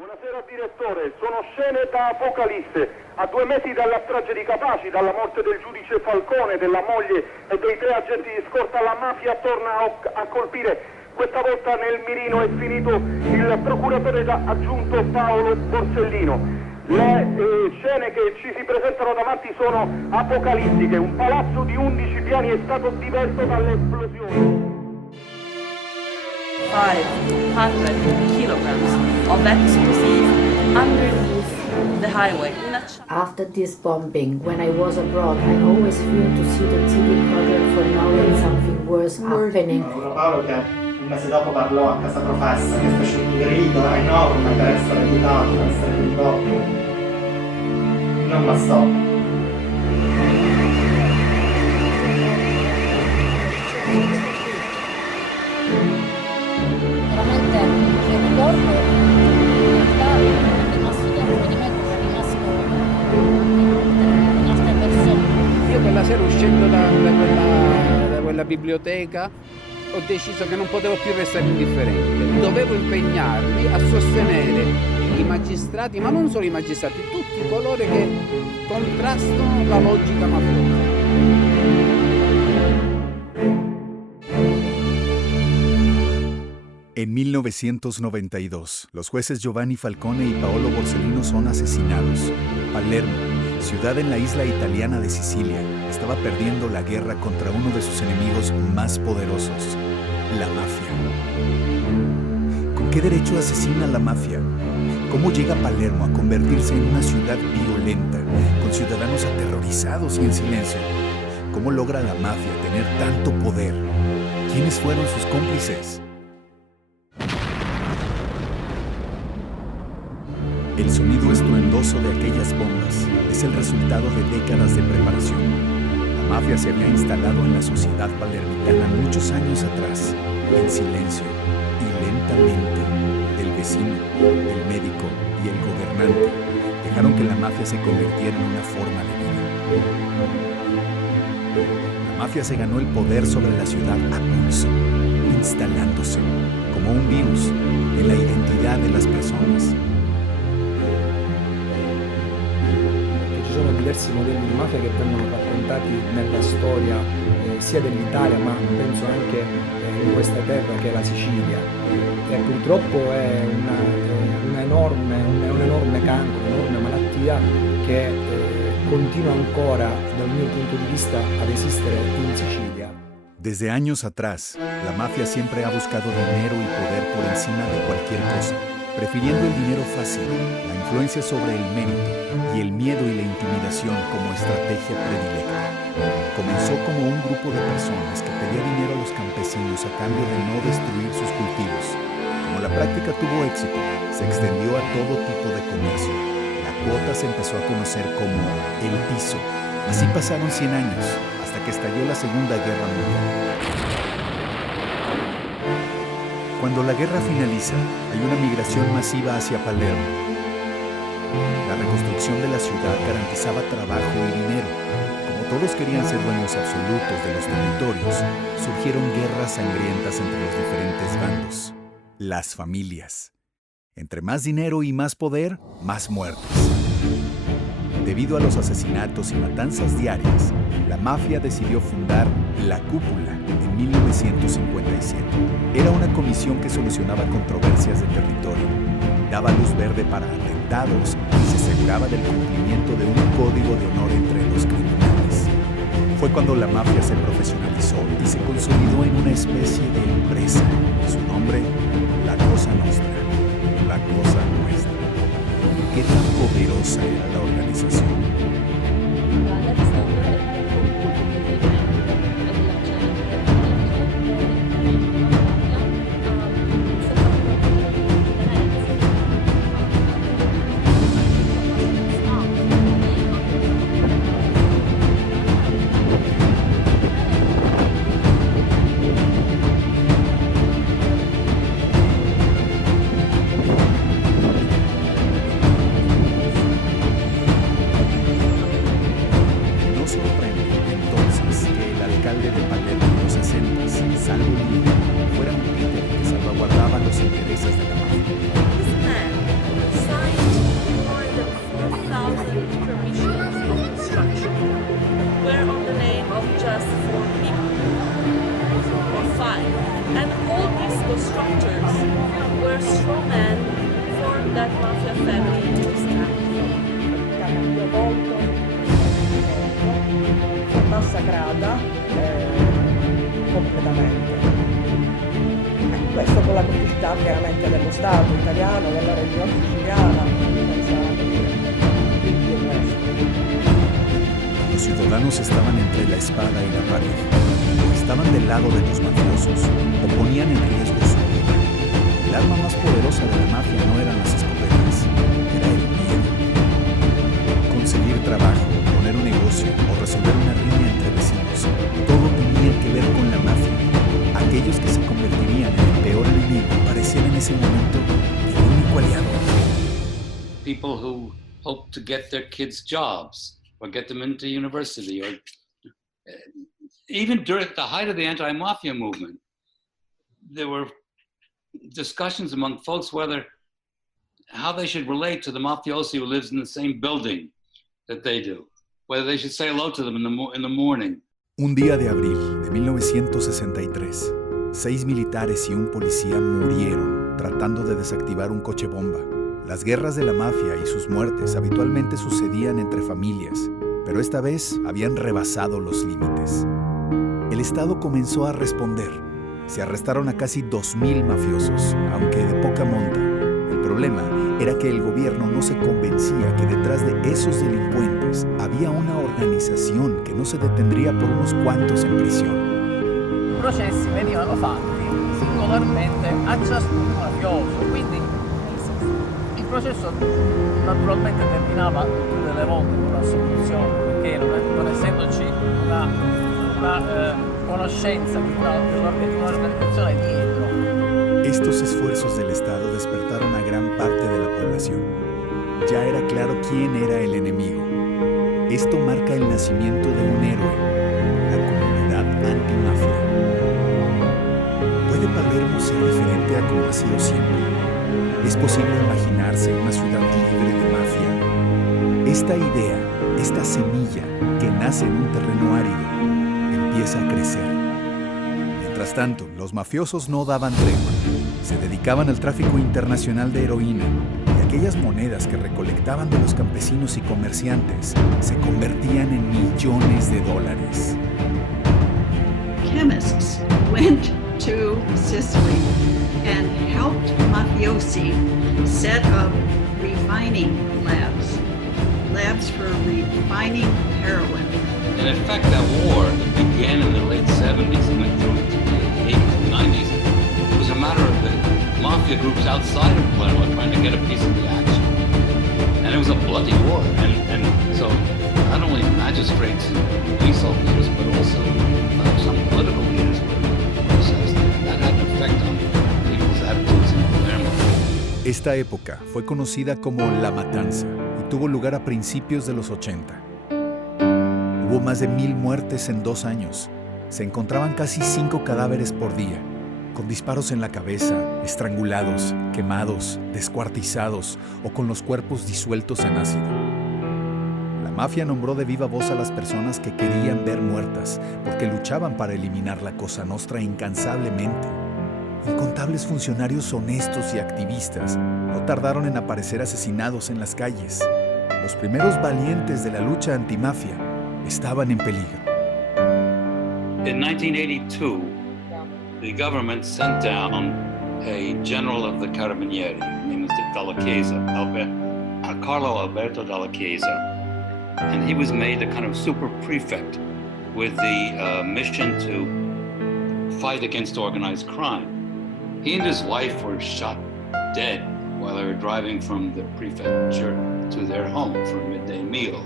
Buonasera direttore, sono scene da Apocalisse. A 2 mesi dalla strage di Capaci, dalla morte del giudice Falcone, della moglie e dei 3 agenti di scorta, la mafia torna a colpire. Questa volta nel mirino è finito il procuratore aggiunto Paolo Borsellino. Le scene che ci si presentano davanti sono apocalittiche. Un palazzo di 11 piani è stato diverso dalle esplosioni. 500 kilograms of explosive underneath the highway. After this bombing, when I was abroad, I always feared to see the TV program for knowing something worse happening. Paolo che un mese dopo parlò a casa professa che fece un grido enorme per essere aiutato, per essere coinvolto. Non bastò. Io quella sera uscendo da quella biblioteca ho deciso che non potevo più restare indifferente, dovevo impegnarmi a sostenere i magistrati, ma non solo i magistrati, tutti coloro che contrastano la logica mafiosa. En 1992, los jueces Giovanni Falcone y Paolo Borsellino son asesinados. Palermo, ciudad en la isla italiana de Sicilia, estaba perdiendo la guerra contra uno de sus enemigos más poderosos, la mafia. ¿Con qué derecho asesina la mafia? ¿Cómo llega Palermo a convertirse en una ciudad violenta, con ciudadanos aterrorizados y en silencio? ¿Cómo logra la mafia tener tanto poder? ¿Quiénes fueron sus cómplices? El sonido estruendoso de aquellas bombas es el resultado de décadas de preparación. La mafia se había instalado en la sociedad palermitana muchos años atrás, en silencio y lentamente. El vecino, el médico y el gobernante dejaron que la mafia se convirtiera en una forma de vida. La mafia se ganó el poder sobre la ciudad a pulso, instalándose como un virus en la identidad de las personas. Ci sono diversi modelli di mafia che vengono raccontati nella storia sia dell'Italia ma penso anche in questa terra che è la Sicilia e purtroppo è un enorme cancro, un'enorme malattia che continua ancora dal mio punto di vista ad esistere in Sicilia. Desde años atrás, la mafia siempre ha buscado dinero y poder por encima de cualquier cosa, prefiriendo el dinero fácil, la influencia sobre el mérito y el miedo y la intimidación como estrategia predilecta. Comenzó como un grupo de personas que pedía dinero a los campesinos a cambio de no destruir sus cultivos. Como la práctica tuvo éxito, se extendió a todo tipo de comercio. La cuota se empezó a conocer como el piso. Así pasaron 100 años, hasta que estalló la Segunda Guerra Mundial. Cuando la guerra finaliza, hay una migración masiva hacia Palermo. La reconstrucción de la ciudad garantizaba trabajo y dinero. Como todos querían ser dueños absolutos de los territorios, surgieron guerras sangrientas entre los diferentes bandos. Las familias. Entre más dinero y más poder, más muertes. Debido a los asesinatos y matanzas diarias, la mafia decidió fundar La Cúpula en 1957. Era una comisión que solucionaba controversias de territorio, daba luz verde para atentados y se aseguraba del cumplimiento de un código de honor entre los criminales. Fue cuando la mafia se profesionalizó y se consolidó en una especie de empresa. Su nombre, La Cosa Nostra, La Cosa Nuestra. ¿Qué tan poderosa era la organización? of permissions of construction were on the name of just 4 people, or 5, and all these constructors were strongmen for that mafia family in those times. Massacrata completamente. Questo con la complicità chiaramente dello Stato italiano, della regione siciliana, Los ciudadanos estaban entre la espada y la pared. Estaban del lado de los mafiosos o ponían en riesgo su vida. El arma más poderosa de la mafia no eran las escopetas, era el miedo. Conseguir trabajo, poner un negocio o resolver una riña entre vecinos, todo tenía que ver con la mafia. Aquellos que se convertirían en el peor enemigo parecían en ese momento el único aliado. People who hope to get their kids jobs or get them into university, or even during the height of the anti-mafia movement, there were discussions among folks whether how they should relate to the mafiosi who lives in the same building that they do, whether they should say hello to them in the morning. Un día de abril de 1963, 6 militares y un policía murieron tratando de desactivar un coche bomba. Las guerras de la mafia y sus muertes habitualmente sucedían entre familias, pero esta vez habían rebasado los límites. El Estado comenzó a responder. Se arrestaron a casi 2,000 mafiosos, aunque de poca monta. El problema era que el gobierno no se convencía que detrás de esos delincuentes había una organización que no se detendría por unos cuantos en prisión. I processi venivano fatti singolarmente a ciascun mafioso, quindi il processo naturalmente terminava più delle volte con l'assoluzione, perché non essendoci una conoscenza di un'organizzazione dietro. Estos esfuerzos del Estado despertaron a gran parte de la población. Ya era claro quién era el enemigo. Esto marca el nacimiento de un héroe, la comunidad antimafia. ¿Puede Palermo ser diferente a como ha sido siempre? ¿Es posible imaginarse una ciudad libre de mafia? Esta idea, esta semilla que nace en un terreno árido, empieza a crecer. Mientras tanto, los mafiosos no daban tregua. Se dedicaban al tráfico internacional de heroína y aquellas monedas que recolectaban de los campesinos y comerciantes se convertían en millones de dólares. Chemists went to Sicily and helped mafiosi set up refining labs for refining heroin. In effect, that war that began in the late 70s and went through into the 80s and 90s was a matter of the mafia groups outside of Palermo trying to get a piece of the action. And it was a bloody war. And so not only magistrates and police officers, but also some political leaders were assassinated. That had an effect on people's attitudes in Palermo. Esta época fue conocida como La Matanza y tuvo lugar a principios de los 80. Hubo más de 1,000 muertes en 2 años. Se encontraban casi 5 cadáveres por día, con disparos en la cabeza, estrangulados, quemados, descuartizados o con los cuerpos disueltos en ácido. La mafia nombró de viva voz a las personas que querían ver muertas, porque luchaban para eliminar la Cosa Nostra incansablemente. Incontables funcionarios honestos y activistas no tardaron en aparecer asesinados en las calles. Los primeros valientes de la lucha antimafia estaban en peligro. In 1982, the government sent down a general of the Carabinieri, named Mr. Dalla Chiesa, Carlo Alberto Dalla Chiesa, and he was made a kind of super prefect with the mission to fight against organized crime. He and his wife were shot dead while they were driving from the prefecture to their home for a midday meal.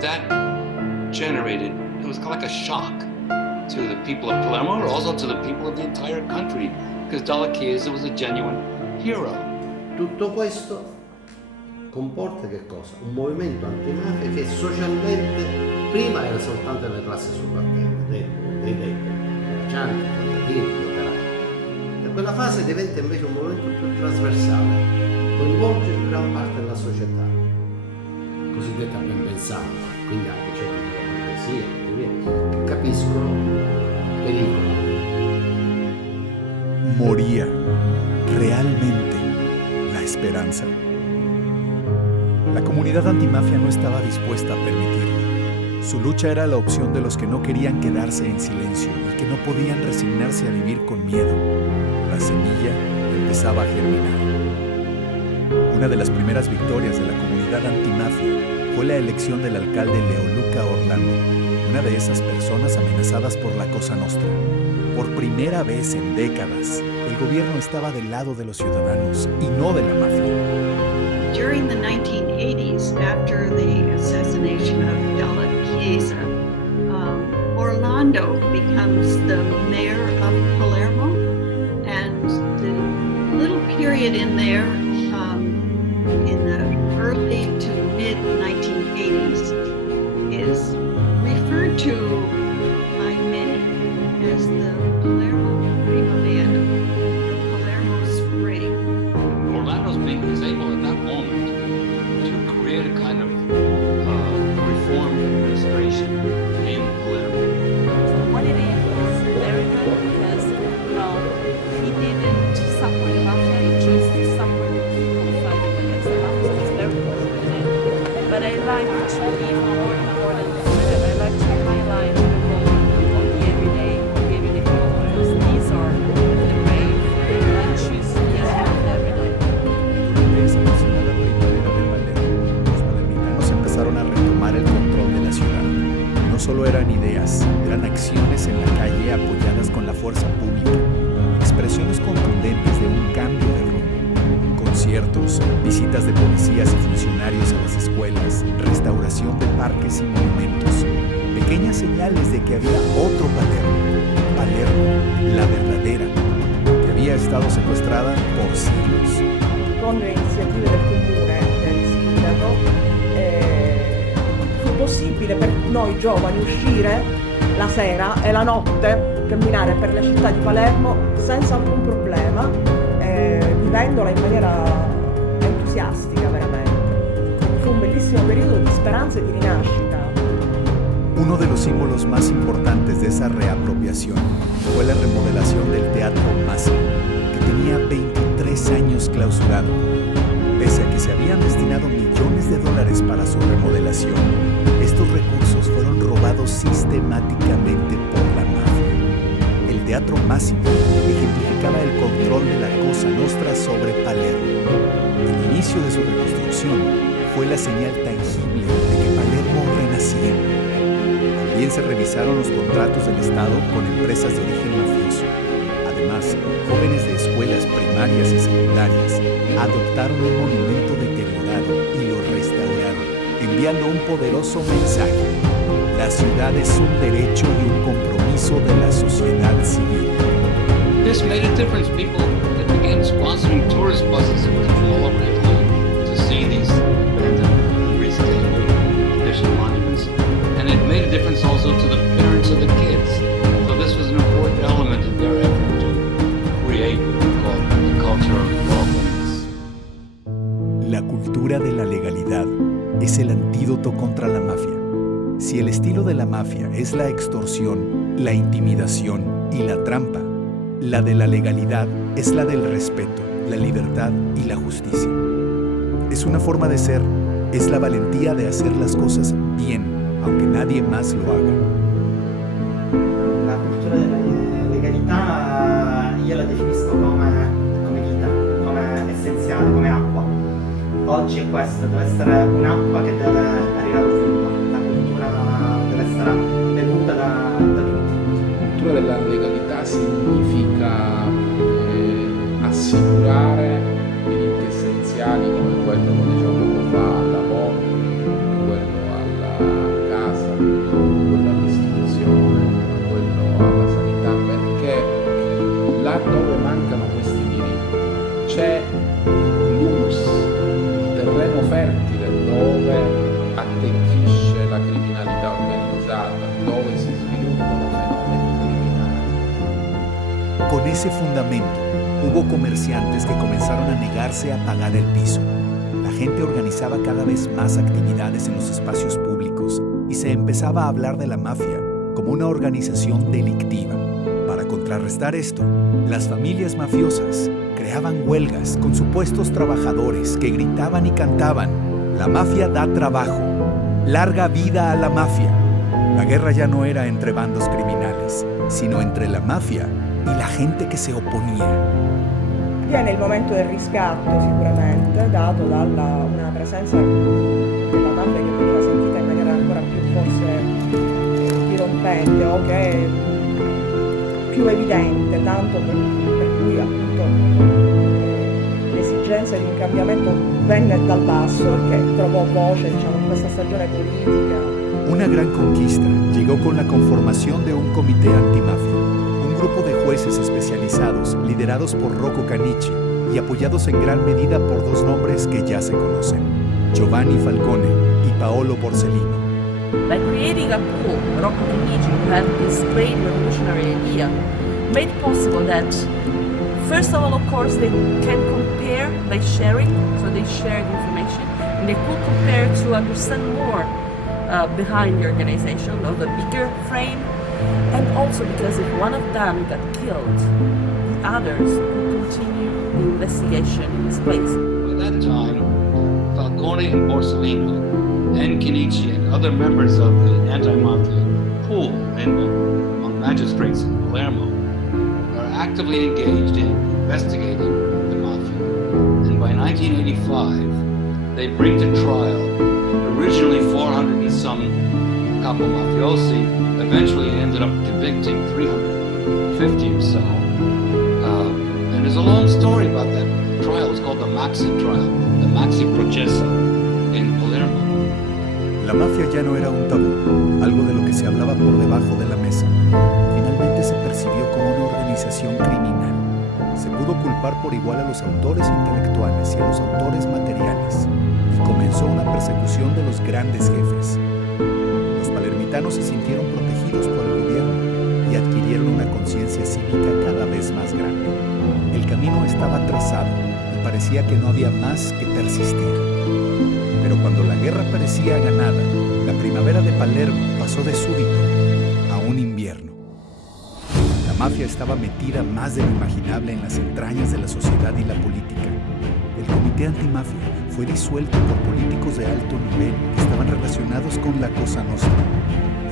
That generated, it was like a shock to the people of Palermo, or also to the people of the entire country, because Dalla Chiesa was a genuine hero. Tutto questo comporta che cosa? Un movimento antimafia che socialmente prima era soltanto nelle classi subalterne, dei commercianti, contadini, gli operai. Da quella fase diventa invece un movimento più trasversale, coinvolge gran parte della società. cosiddetta ben pensata, quindi anche certi della poesia e così via, che capiscono pericolo. ¿Moría realmente la esperanza? La comunidad antimafia no estaba dispuesta a permitirlo. Su lucha era la opción de los que no querían quedarse en silencio y que no podían resignarse a vivir con miedo. La semilla empezaba a germinar. Una de las primeras victorias de la comunidad antimafia fue la elección del alcalde Leoluca Orlando, una de esas personas amenazadas por la Cosa Nostra. Por primera vez en décadas, el gobierno estaba del lado de los ciudadanos y no de la mafia. During the 1980s, after the assassination of Della Chiesa, Orlando becomes the mayor of Palermo, and the little period in there, in the early to mid 1980s, is referred to by many as the Palermo Primavera, the Palermo Spring. Orlando's being able at that moment to create a kind of reform administration in Palermo. What it is very good because he didn't support the mafia, he chose to support the people fighting against the mafia. It's very good. But I like to be more important than that. I like to highlight the role of the everyday heroes. These are the brave that choose to be everyday. Durante esa mencionada primavera de Palermo, los palermitanos empezaron a retomar el control de la ciudad. No solo eran ideas, eran acciones en la calle apoyadas con la fuerza pública, expresiones contundentes de un cambio de rumbo. Conciertos, visitas de policías y funcionarios a las escuelas, restauración de parques y monumentos, pequeñas señales de que había otro Palermo, la verdadera, que había estado secuestrada por siglos. Con le iniziative del comune, del sindaco, fu possibile per noi giovani uscire la sera e la notte, camminare per le città di Palermo senza alcun problema, vivendola in maniera entusiastica veramente. Fu un bellissimo periodo di speranza e di rinascita. Uno de los símbolos más importantes de esa reapropiación fue la remodelación del Teatro Massimo, que tenía 23 años clausurado. Pese a que se habían destinado millones de dólares para su remodelación, estos recursos fueron robados sistemáticamente por la mafia. El Teatro Massimo ejemplificaba el control de la Cosa Nostra sobre Palermo. El inicio de su reconstrucción fue la señal tangible de que Palermo renacía. También se revisaron los contratos del Estado con empresas de origen mafioso. Además, jóvenes de escuelas primarias y secundarias adoptaron un monumento deteriorado y lo restauraron, enviando un poderoso mensaje. La ciudad es un derecho y un compromiso de la sociedad civil. This made a difference. People began sponsoring tourist buses that would come all over Italy to see these abandoned, restated traditional monuments. And it made a difference also to the parents of the kids. So this was an important element in their effort to create what we call the culture of lawfulness. La cultura de la legalidad es el antídoto contra la mafia. Si el estilo de la mafia es la extorsión, la intimidación y la trampa, la de la legalidad es la del respeto, la libertad y la justicia. Es una forma de ser, es la valentía de hacer las cosas bien, aunque nadie más lo haga. La cultura della legalità io la definisco come vita, come essenziale, come acqua. Oggi è questo, deve essere un'acqua che deve arrivare al fondo, la cultura deve essere bevuta da tutti. La cultura della legalità significa assicurare diritti essenziali come quello che diciamo poco fa al lavoro, quello alla casa, quello all'istruzione, quello alla sanità, perché là dove mancano questi diritti c'è l'humus, il terreno fertile dove attecchisce la criminalità organizzata, dove si sviluppano fenomeni criminali. Con ese fundamento, hubo comerciantes que comenzaron a negarse a pagar el piso. La gente organizaba cada vez más actividades en los espacios públicos y se empezaba a hablar de la mafia como una organización delictiva. Para contrarrestar esto, las familias mafiosas creaban huelgas con supuestos trabajadores que gritaban y cantaban: "La mafia da trabajo, larga vida a la mafia". La guerra ya no era entre bandos criminales, sino entre la mafia y la gente che si opponía. Viene il momento del riscatto sicuramente, dato dalla una presenza della mafia che veniva sentita in maniera ancora più forse dirompente o che più evidente, tanto per cui appunto l'esigenza di un cambiamento venne dal basso, perché trovò voce, diciamo, in questa stagione politica. Una gran conquista llegó con la conformación de un comité antimafia, un grupo de jueces especializados liderados por Rocco Canici y apoyados en gran medida por dos nombres que ya se conocen: Giovanni Falcone y Paolo Borsellino. By creating a pool, Rocco Canici, who had this great revolutionary idea, made possible that, first of all, of course, they can compare by sharing, so they shared information, and they could compare to understand more behind the organization, of the bigger frame, and also because if one of them got killed, the others could continue the investigation in this place. By that time, Falcone and Borsellino and Canici and other members of the anti-mafia pool among magistrates in Palermo are actively engaged in investigating the mafia. And by 1985, they bring to trial originally 400 and some capo mafiosi. Eventually ended up convicting 350 or so. And there's a long story about that trial. It's called the Maxi trial, the Maxi Processo in Palermo. La mafia ya no era un tabú, algo de lo que se hablaba por debajo de la mesa. Finalmente se percibió como una organización criminal. Se pudo culpar por igual a los autores intelectuales y a los autores materiales. Y comenzó una persecución de los grandes jefes. Los palermitanos se sintieron protegidos por el gobierno y adquirieron una conciencia cívica cada vez más grande. El camino estaba trazado y parecía que no había más que persistir. Pero cuando la guerra parecía ganada, la primavera de Palermo pasó de súbito a un invierno. La mafia estaba metida más de lo imaginable en las entrañas de la sociedad y la política. El comité antimafia fue disuelto por políticos de alto nivel que estaban relacionados con la Cosa Nostra.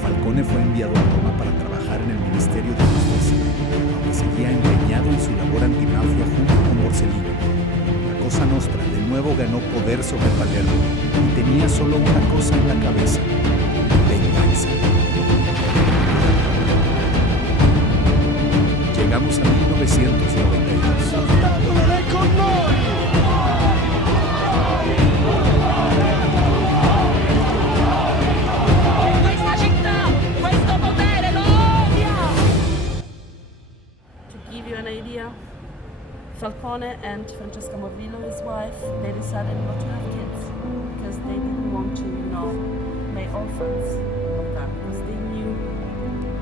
Falcone fue enviado a Roma para trabajar en el Ministerio de Justicia, aunque seguía empeñado en su labor antimafia junto con Borsellino. La Cosa Nostra de nuevo ganó poder sobre Palermo y tenía solo una cosa en la cabeza: venganza. Llegamos a 1992. Falcone and Francesca Morvillo, his wife, they decided not to have kids because they didn't want to, make orphans of them, because they knew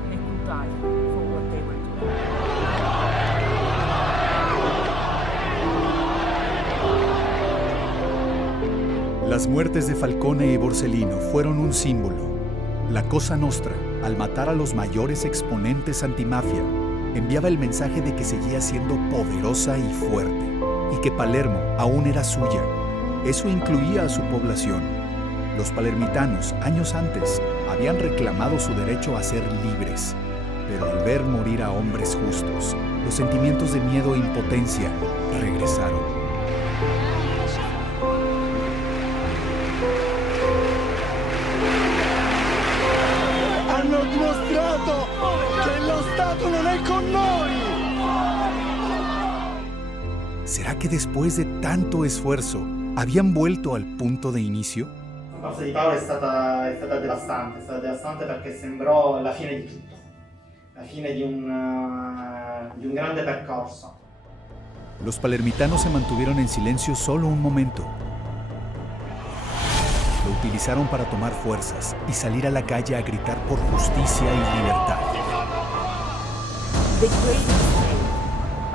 they could die for what they were doing. Las muertes de Falcone y Borsellino fueron un símbolo. La Cosa Nostra, al matar a los mayores exponentes antimafia, enviaba el mensaje de que seguía siendo poderosa y fuerte, y que Palermo aún era suya. Eso incluía a su población. Los palermitanos, años antes, habían reclamado su derecho a ser libres, pero al ver morir a hombres justos, los sentimientos de miedo e impotencia regresaron. Hanno dimostrato che lo Stato non è con noi. ¿Será que después de tanto esfuerzo habían vuelto al punto de inicio? La morte di Paolo è stata devastante perché sembrò la fine di tutto, la fine di un grande percorso. Los palermitanos se mantuvieron en silencio solo un momento. Lo utilizaron para tomar fuerzas y salir a la calle a gritar por justicia y libertad. The greatest thing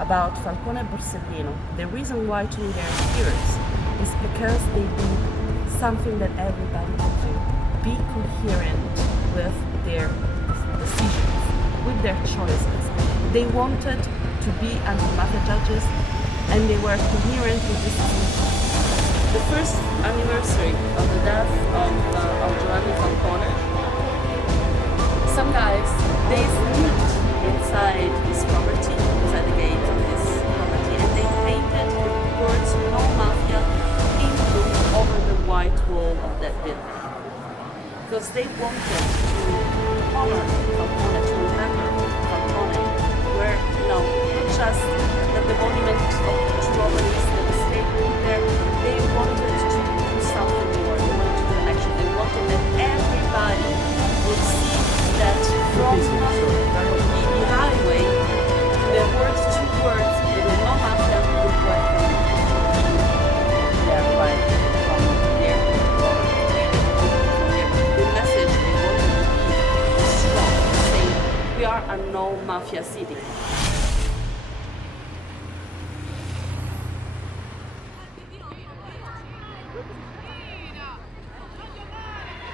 about Falcone and Borsellino, the reason why to their heroes, is because they did something that everybody can do. Be coherent with their decisions, with their choices. They wanted to be anti-mafia judges, and they were coherent with this decision. The first anniversary of the death of Giovanni Falcone, some guys, they sneaked inside his property, inside the gate of his property, and they painted the words "No Mafia" in blue over the white wall of that building. Because they wanted to honor Falcone, to remember Falcone, where, not just that the monument of the robberies that the state put there, they wanted to do something more, they wanted to do an action, they wanted that everybody would see that from the highway, there were two words, there were no mafia, would work their right from their the message they wanted to be strong, saying we are a no mafia city.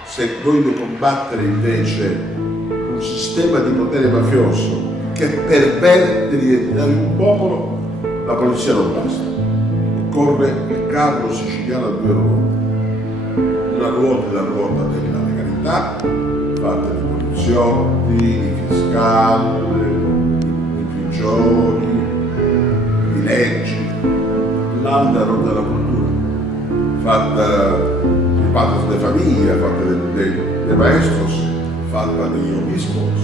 Se voglio combattere invece un sistema di potere mafioso che perverte l'identità di un popolo, la polizia non basta. Occorre il carro siciliano a due ruote. Una ruota è la ruota della legalità, fatta di poliziotti, di fiscali, di prigioni, di leggi. L'altra è la ruota della cultura, fatta fatta de famiglia, fatta dei maestros, fatta degli obispos,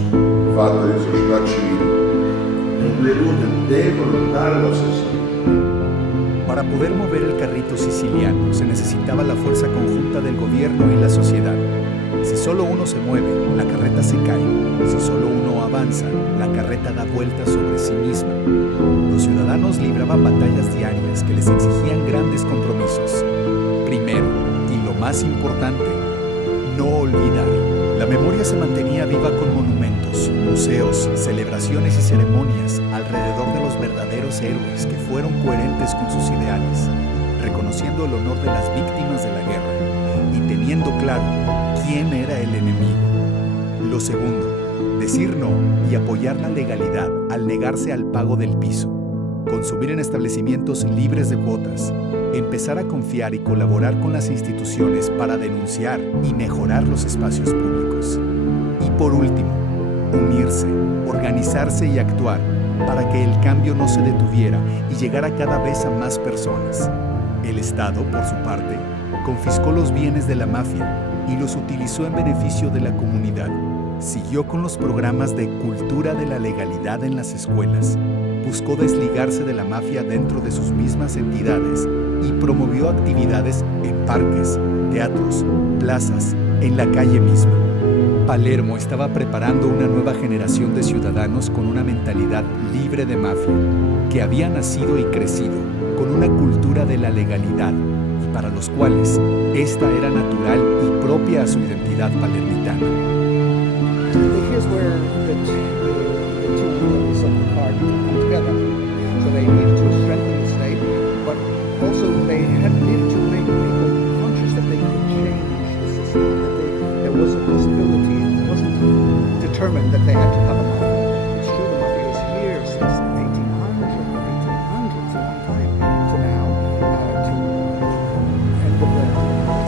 fatta di società civile. E le ruote devono andare la stessa via. Para poder mover el carrito siciliano se necesitaba la fuerza conjunta del gobierno y la sociedad. Si solo uno se mueve, la carreta se cae. Si solo uno avanza, la carreta da vuelta sobre sí misma. Los ciudadanos libraban batallas diarias que les exigían grandes compromisos. Primero, más importante, no olvidar. La memoria se mantenía viva con monumentos, museos, celebraciones y ceremonias alrededor de los verdaderos héroes que fueron coherentes con sus ideales, reconociendo el honor de las víctimas de la guerra y teniendo claro quién era el enemigo. Lo segundo, decir no y apoyar la legalidad al negarse al pago del piso, consumir en establecimientos libres de cuotas, empezar a confiar y colaborar con las instituciones para denunciar y mejorar los espacios públicos. Y por último, unirse, organizarse y actuar para que el cambio no se detuviera y llegara cada vez a más personas. El Estado, por su parte, confiscó los bienes de la mafia y los utilizó en beneficio de la comunidad. Siguió con los programas de cultura de la legalidad en las escuelas, buscó desligarse de la mafia dentro de sus mismas entidades y promovió actividades en parques, teatros, plazas, en la calle misma. Palermo estaba preparando una nueva generación de ciudadanos con una mentalidad libre de mafia, que había nacido y crecido con una cultura de la legalidad y para los cuales esta era natural y propia a su identidad palermitana. Here's where the two wheels of the car come together. So they needed to strengthen the state, but also they needed to make people conscious that they could change the system, that there was a possibility. It wasn't determined that they had to have a mafia. It's true the mafia is here since 1800s, a long time, to now, to end of the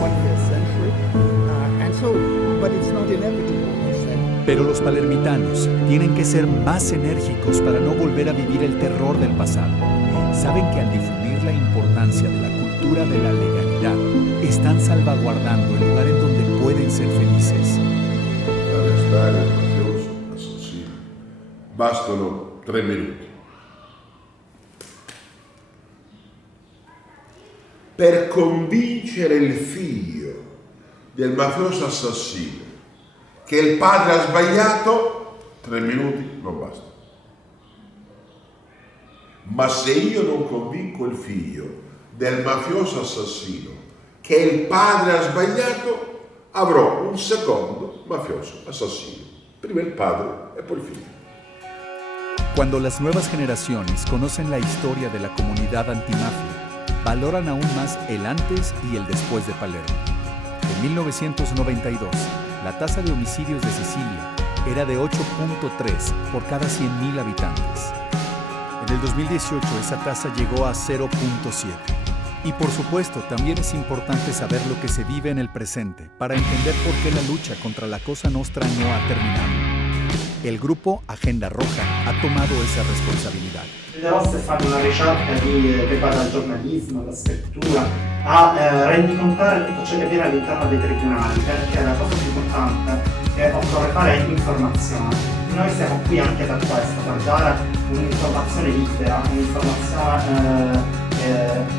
20th century. And so, but it's not inevitable. Pero los palermitanos tienen que ser más enérgicos para no volver a vivir el terror del pasado. Saben que al difundir la importancia de la cultura de la legalidad, están salvaguardando el lugar en donde pueden ser felices. Arrestare il mafioso assassino. Bastano 3 minuti. Per convincere il figlio del mafioso assassino che il padre ha sbagliato, 3 minuti non basta. Ma se io non convinco il figlio del mafioso assassino che il padre ha sbagliato, avrò un secondo mafioso assassino. Prima il padre e poi il figlio. Cuando las nuevas generaciones conocen la historia de la comunidad antimafia, valoran aún más el antes y el después de Palermo. En 1992, la tasa de homicidios de Sicilia era de 8.3 por cada 100.000 habitantes. En el 2018 esa tasa llegó a 0.7. Y por supuesto, también es importante saber lo que se vive en el presente para entender por qué la lucha contra la Cosa Nostra no ha terminado. El grupo Agenda Roja ha tomado esa responsabilità. Le Rosse fanno una ricerca che va dal giornalismo alla scrittura a rendicontare tutto ciò che avviene all'interno dei tribunali, perché la cosa più importante è che occorre fare informazione. Noi siamo qui anche per questo, per dare un'informazione libera, un'informazione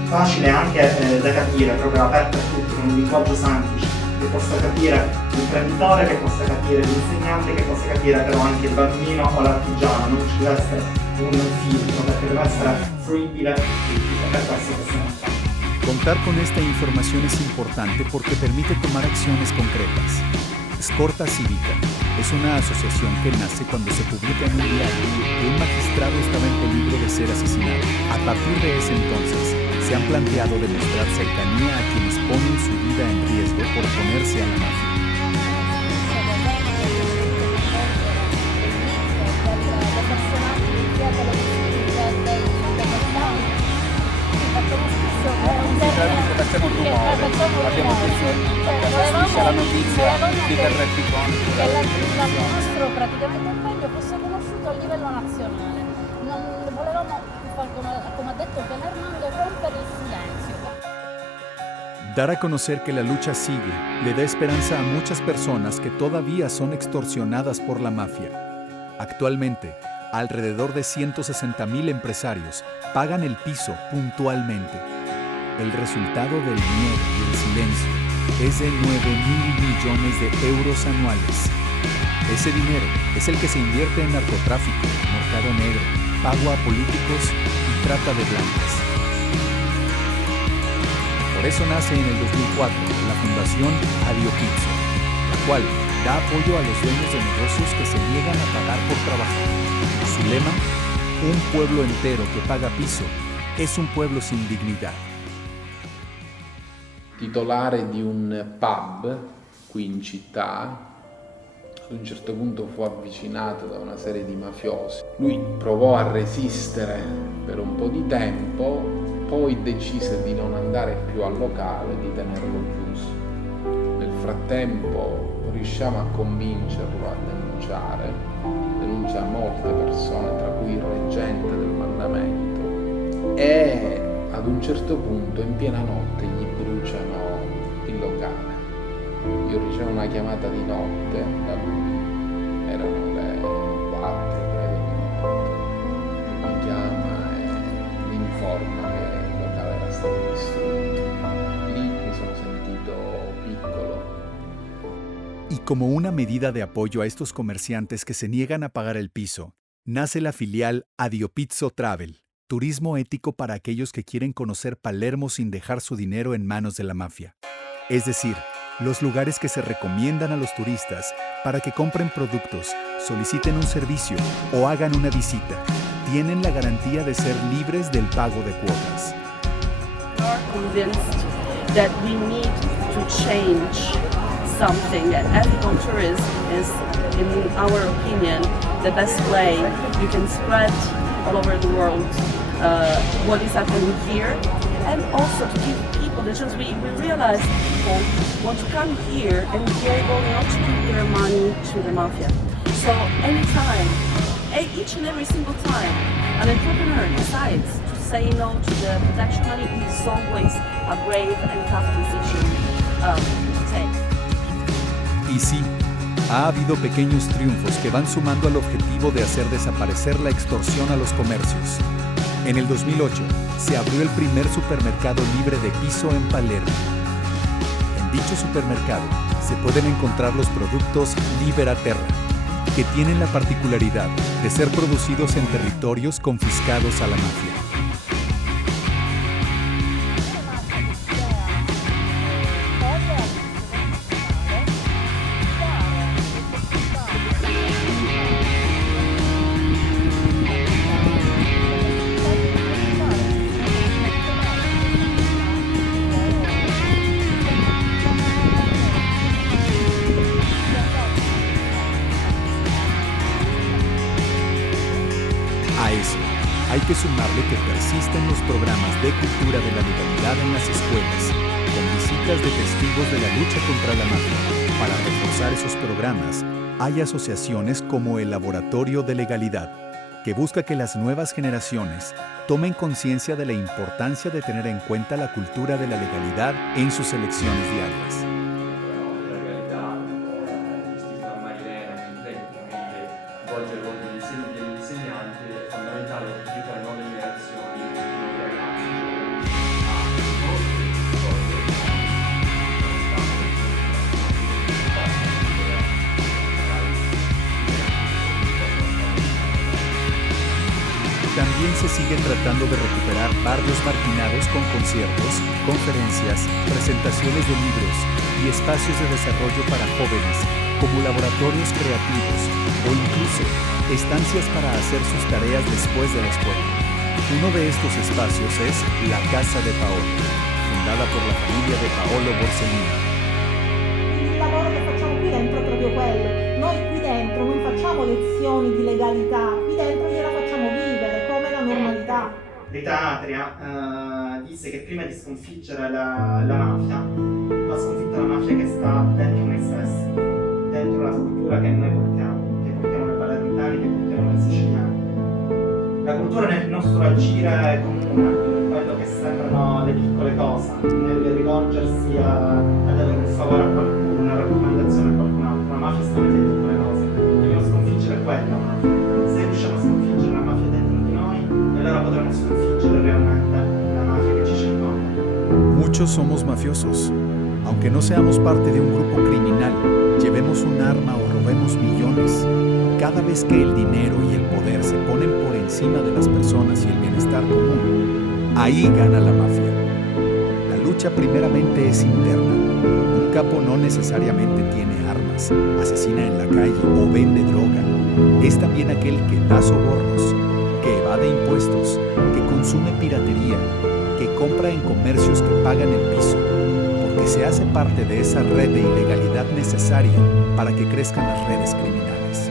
facile anche da capire, proprio aperta a tutti, con un linguaggio semplice, che possa capire l'imprenditore, che possa capire l'insegnante, che possa capire però anche il bambino o l'artigiano. Non ci deve essere un filtro, perché deve essere fruibile a tutti, per questo che stiamo facendo. Contar con esta información es importante porque permite tomar acciones concretas. Scorta Cívica es una asociación que nace cuando se publica en un diario que un magistrado estaba en peligro de ser asesinado. A partir de ese entonces, se han planteado demostrar cercanía a quienes ponen su vida en riesgo por oponerse a la mafia. Facciamo un rumore, abbiamo chiesto la notizia di Terreticon. Il nostro praticamente impegno fosse conosciuto a livello nazionale. Non volevamo, come ha detto Bellarmando, rompere il silenzio. Dar a conocer que la lucha sigue le da esperanza a muchas personas que todavía son extorsionadas por la mafia. Actualmente, alrededor de 160.000 empresarios pagan el piso puntualmente. El resultado del miedo y el silencio es de 9.000 millones de euros anuales. Ese dinero es el que se invierte en narcotráfico, mercado negro, pago a políticos y trata de blancas. Por eso nace en el 2004 la Fundación Adiopizzo, la cual da apoyo a los dueños de negocios que se niegan a pagar por trabajar. Su lema, un pueblo entero que paga piso, es un pueblo sin dignidad. Titolare di un pub qui in città, ad un certo punto fu avvicinato da una serie di mafiosi. Lui provò a resistere per un po' di tempo, poi decise di non andare più al locale, di tenerlo chiuso. Nel frattempo riusciamo a convincerlo a denunciare, denuncia molte persone, tra cui il reggente del mandamento, e ad un certo punto in piena notte gli bruciano il locale. Io ricevo una chiamata di notte da lui, erano le 4 credo di notte, mi chiama e mi informa che il locale era stato distrutto. Lì mi sono sentito piccolo. Y como una medida de apoyo a estos comerciantes que se niegan a pagar el piso, nace la filial Adiopizzo Travel, turismo ético para aquellos que quieren conocer Palermo sin dejar su dinero en manos de la mafia. Es decir, los lugares que se recomiendan a los turistas para que compren productos, soliciten un servicio o hagan una visita, tienen la garantía de ser libres del pago de cuotas. We are convinced that we need to change something, and ethical tourism is, in our opinion, the best way you can spread all over the world what is happening here, and also to give people the chance. We realize people want to come here and be able not to give their money to the mafia. So anytime, each and every single time, an entrepreneur decides to say no to the protection money, it's always a brave and tough decision to take. Y sí, ha habido pequeños triunfos que van sumando al objetivo de hacer desaparecer la extorsión a los comercios. En el 2008 se abrió el primer supermercado libre de piso en Palermo. En dicho supermercado se pueden encontrar los productos Libera Terra, que tienen la particularidad de ser producidos en territorios confiscados a la mafia. A eso, hay que sumarle que persisten los programas de cultura de la legalidad en las escuelas, con visitas de testigos de la lucha contra la mafia. Para reforzar esos programas, hay asociaciones como el Laboratorio de Legalidad, que busca que las nuevas generaciones tomen conciencia de la importancia de tener en cuenta la cultura de la legalidad en sus elecciones diarias. También se sigue tratando de recuperar barrios marginados con conciertos, conferencias, presentaciones de libros y espacios de desarrollo para jóvenes, como laboratorios creativos o incluso estancias para hacer sus tareas después de la escuela. Uno de estos espacios es la Casa de Paolo, fundada por la familia de Paolo Borsellino. Il lavoro che facciamo qui dentro è proprio quello. Noi qui dentro non facciamo lezioni di legalità, qui dentro gliela facciamo vivere come la normalità. Rita Atria disse che prima di sconfiggere la mafia, va sconfitta la mafia che sta dentro noi stessi, dentro la cultura che noi portiamo noi palermitani, che portiamo noi siciliani. La cultura nel nostro agire è comune, in quello che sembrano le piccole cose, nel rivolgersi ad avere un favore a qualcuno, una raccomandazione a qualcun altro. La mafia sta nelle piccole cose, dobbiamo sconfiggere quella mafia. Se riusciamo a sconfiggere la mafia dentro di noi, allora potremo sconfiggere realmente la mafia che ci circonda. Muchos somos mafiosos. Aunque no seamos parte de un grupo criminal, llevemos un arma o robemos millones. Cada vez que el dinero y el poder se ponen por encima de las personas y el bienestar común, ahí gana la mafia. La lucha primeramente es interna. Un capo no necesariamente tiene armas, asesina en la calle o vende droga. Es también aquel que da sobornos, que evade impuestos, que consume piratería, que compra en comercios que pagan el piso, porque se hace parte de esa red de ilegalidad necesaria para que crezcan las redes criminales.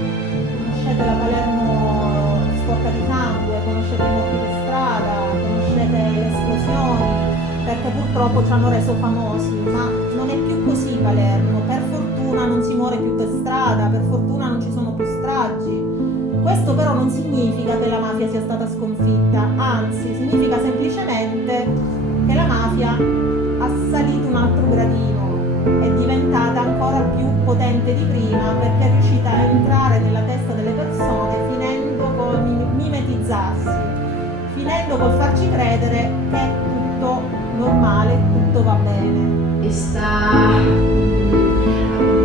Conoscete la Palermo sporca di sangue, conoscete i morti per strada, conoscete le esplosioni, perché purtroppo ci hanno reso famosi, ma non è più così Palermo. Per fortuna non si muore più per strada, per fortuna non ci sono più stragi. Questo però non significa che la mafia sia stata sconfitta, anzi significa semplicemente che la mafia ha salito un altro gradino, è diventata ancora più potente di prima perché è riuscita a entrare nella testa delle persone finendo col mimetizzarsi, finendo col farci credere che è tutto normale, tutto va bene. Está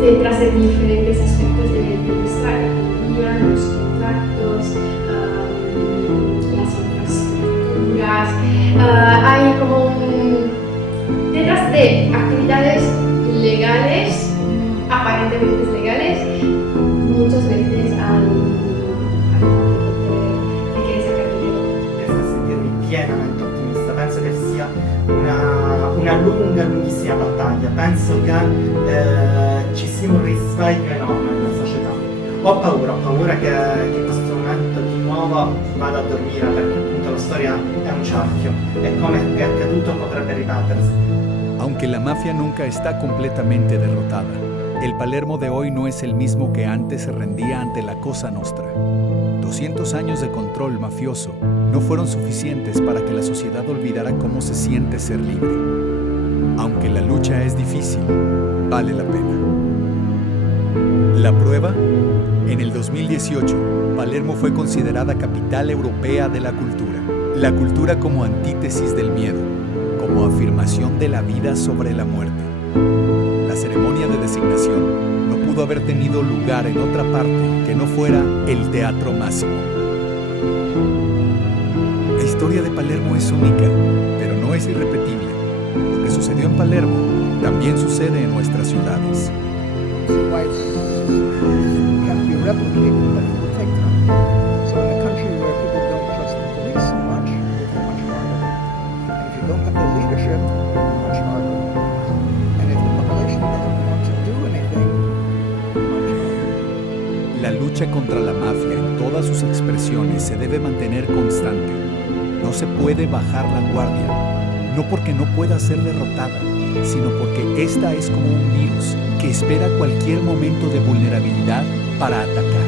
detrás de diferentes aspectos de nuestra economía, los contratos, las infraestructuras. Hay como detrás de actividades legales, aparentemente legales, muchas veces hay que quiere sacar dinero. Riesco a sentirmi pienamente ottimista, penso che sia una lunghissima battaglia, penso che ci sia un risveglio enorme nella società. Ho paura che questo momento di nuovo vada a dormire, perché appunto la storia è un cerchio e come è accaduto potrebbe ripetersi. Aunque la mafia nunca está completamente derrotada, el Palermo de hoy no es el mismo que antes se rendía ante la Cosa Nostra. 200 años de control mafioso no fueron suficientes para que la sociedad olvidara cómo se siente ser libre. Aunque la lucha es difícil, vale la pena. La prueba, en el 2018, Palermo fue considerada capital europea de la cultura como antítesis del miedo, como afirmación de la vida sobre la muerte. La ceremonia de designación no pudo haber tenido lugar en otra parte que no fuera el Teatro Massimo. La historia de Palermo es única, pero no es irrepetible. Lo que sucedió en Palermo también sucede en nuestras ciudades. Can be replicated, but it will take time. So in a country where people don't trust the police so much, it will be much harder. And if you don't have the leadership, much harder. And if the population doesn't want to do anything, much harder. La lucha lucha contra la mafia en todas sus expresiones se debe mantener constante. No se puede bajar la guardia, no porque no pueda ser derrotada, sino porque esta es como un virus que espera cualquier momento de vulnerabilidad para atacar.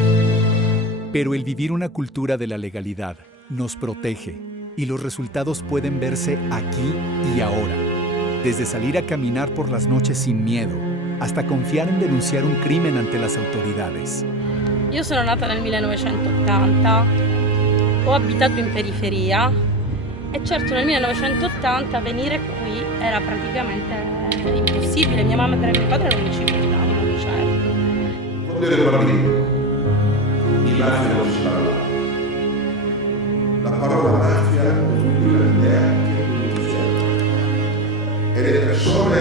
Pero el vivir una cultura de la legalidad nos protege y los resultados pueden verse aquí y ahora. Desde salir a caminar por las noches sin miedo, hasta confiar en denunciare un crimen ante las autoridades. Io sono nata nel 1980, ho abitato in periferia e certo nel 1980 venire qui era praticamente impossibile. Mia mamma e mio padre non mi ci portavano, certo. Quando ero bambino, di mafia non si parlava. La parola mafia non era neanche un'inizio. E le persone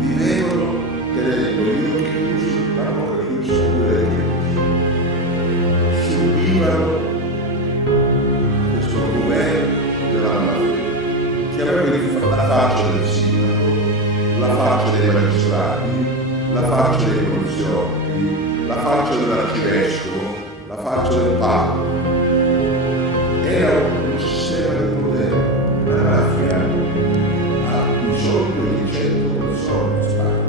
vivevano tenendo gli occhi chiusi, la bocca chiusa, le chiuse. Subivano questo governo della mafia, che aveva la faccia del sindaco, la faccia dei magistrati, la faccia dei poliziotti, la faccia dell'arcivescovo, la faccia del Papa. Era un sistema di potere. La mafia ha bisogno di 100 persone in Spagna,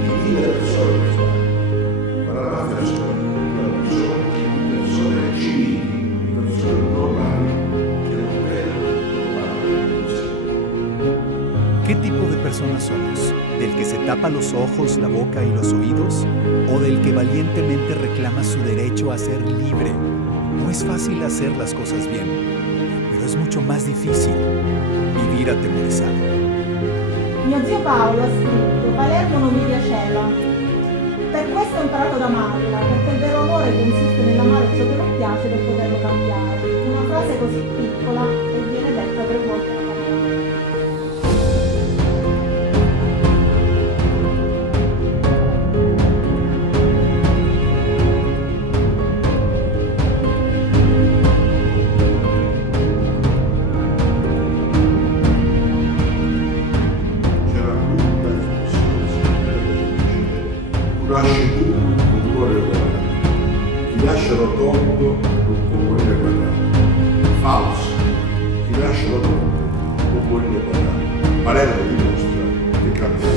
di 1000 persone in Spagna, ma la mafia ha bisogno di persone civili, di persone normali, que no vean normali. ¿Qué tipo de personas somos? ¿Del que se tapa los ojos, la boca y los oídos? ¿O del que valientemente reclama su derecho a ser libre? No es fácil hacer las cosas bien, pero es mucho más difícil vivir atemorizado. Mio zio Paolo ha scritto: Palermo non mi piaceva. Per questo ho imparato ad amarla, perché il vero amore consiste nell'amare ciò che non piace per poterlo cambiare. Una frase così piccola e viene detta 3 volte alla parola. Nasce tu con cuore guardato, ti lascia rotondo con cuore guardato, falso, ti lascia rotondo con cuore guardato. Palermo dimostra che cambia.